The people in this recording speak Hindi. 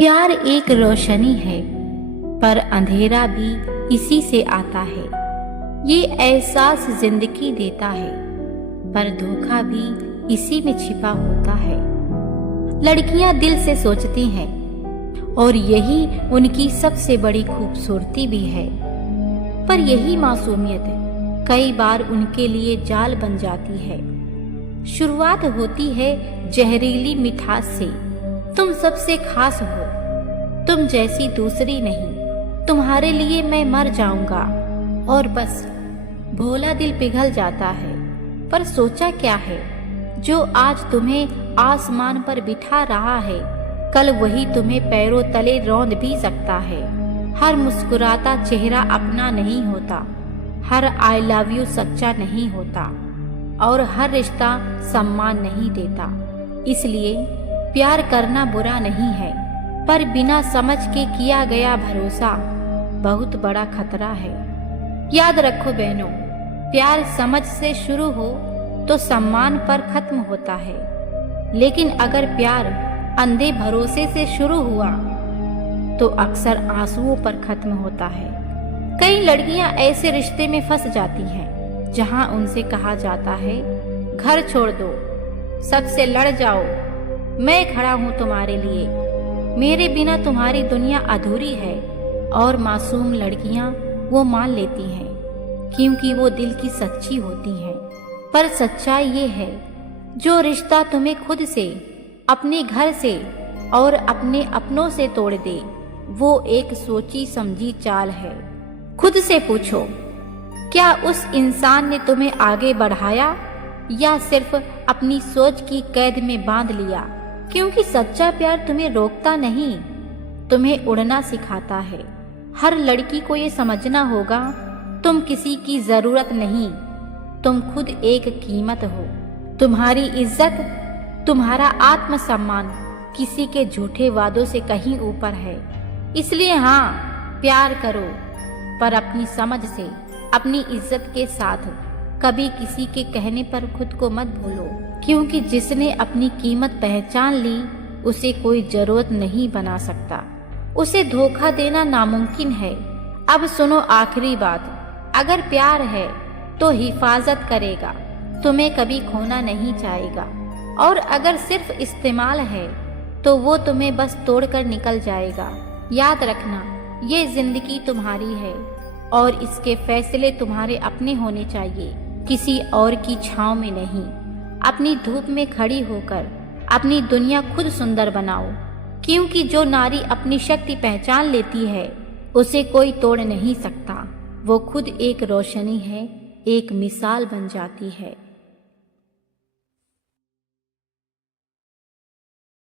प्यार एक रोशनी है, पर अंधेरा भी इसी से आता है। ये एहसास जिंदगी देता है, पर धोखा भी इसी में छिपा होता है। लड़कियां दिल से सोचती हैं, और यही उनकी सबसे बड़ी खूबसूरती भी है। पर यही मासूमियत कई बार उनके लिए जाल बन जाती है। शुरुआत होती है जहरीली मिठास से। तुम सबसे खास हो, तुम जैसी दूसरी नहीं, तुम्हारे लिए मैं मर जाऊंगा। और बस भोला दिल पिघल जाता है। पर सोचा क्या है, जो आज तुम्हें आसमान पर बिठा रहा है, कल वही तुम्हें पैरों तले रौंद भी सकता है। हर मुस्कुराता चेहरा अपना नहीं होता, हर आई लव यू सच्चा नहीं होता, और हर रिश्ता सम्मान नहीं देता। इसलिए प्यार करना बुरा नहीं है, पर बिना समझ के किया गया भरोसा बहुत बड़ा खतरा है। याद रखो बहनों, प्यार समझ से शुरू हो तो सम्मान पर खत्म होता है, लेकिन अगर प्यार अंधे भरोसे से शुरू हुआ तो अक्सर आंसुओं पर खत्म होता है। कई लड़कियां ऐसे रिश्ते में फंस जाती हैं जहां उनसे कहा जाता है, घर छोड़ दो, सबसे लड़ जाओ, मैं खड़ा हूं तुम्हारे लिए, मेरे बिना तुम्हारी दुनिया अधूरी है। और मासूम लड़कियां वो मान लेती हैं, क्योंकि वो दिल की सच्ची होती हैं। पर सच्चाई ये है, जो रिश्ता तुम्हें खुद से, अपने घर से और अपने अपनों से तोड़ दे, वो एक सोची समझी चाल है। खुद से पूछो, क्या उस इंसान ने तुम्हें आगे बढ़ाया, या सिर्फ अपनी सोच की कैद में बांध लिया? क्योंकि सच्चा प्यार तुम्हें रोकता नहीं, तुम्हें उड़ना सिखाता है। हर लड़की को ये समझना होगा, तुम किसी की जरूरत नहीं, तुम खुद एक कीमत हो। तुम्हारी इज्जत, तुम्हारा आत्मसम्मान किसी के झूठे वादों से कहीं ऊपर है। इसलिए हाँ, प्यार करो, पर अपनी समझ से, अपनी इज्जत के साथ। कभी किसी के कहने पर खुद को मत भूलो, क्योंकि जिसने अपनी कीमत पहचान ली, उसे कोई जरूरत नहीं बना सकता। उसे धोखा देना नामुमकिन है। अब सुनो आखिरी बात, अगर प्यार है तो हिफाजत करेगा, तुम्हें कभी खोना नहीं चाहेगा। और अगर सिर्फ इस्तेमाल है तो वो तुम्हें बस तोड़कर निकल जाएगा। याद रखना, ये जिंदगी तुम्हारी है, और इसके फैसले तुम्हारे अपने होने चाहिए, किसी और की छांव में नहीं। अपनी धूप में खड़ी होकर अपनी दुनिया खुद सुंदर बनाओ, क्योंकि जो नारी अपनी शक्ति पहचान लेती है, उसे कोई तोड़ नहीं सकता। वो खुद एक रोशनी है, एक मिसाल बन जाती है।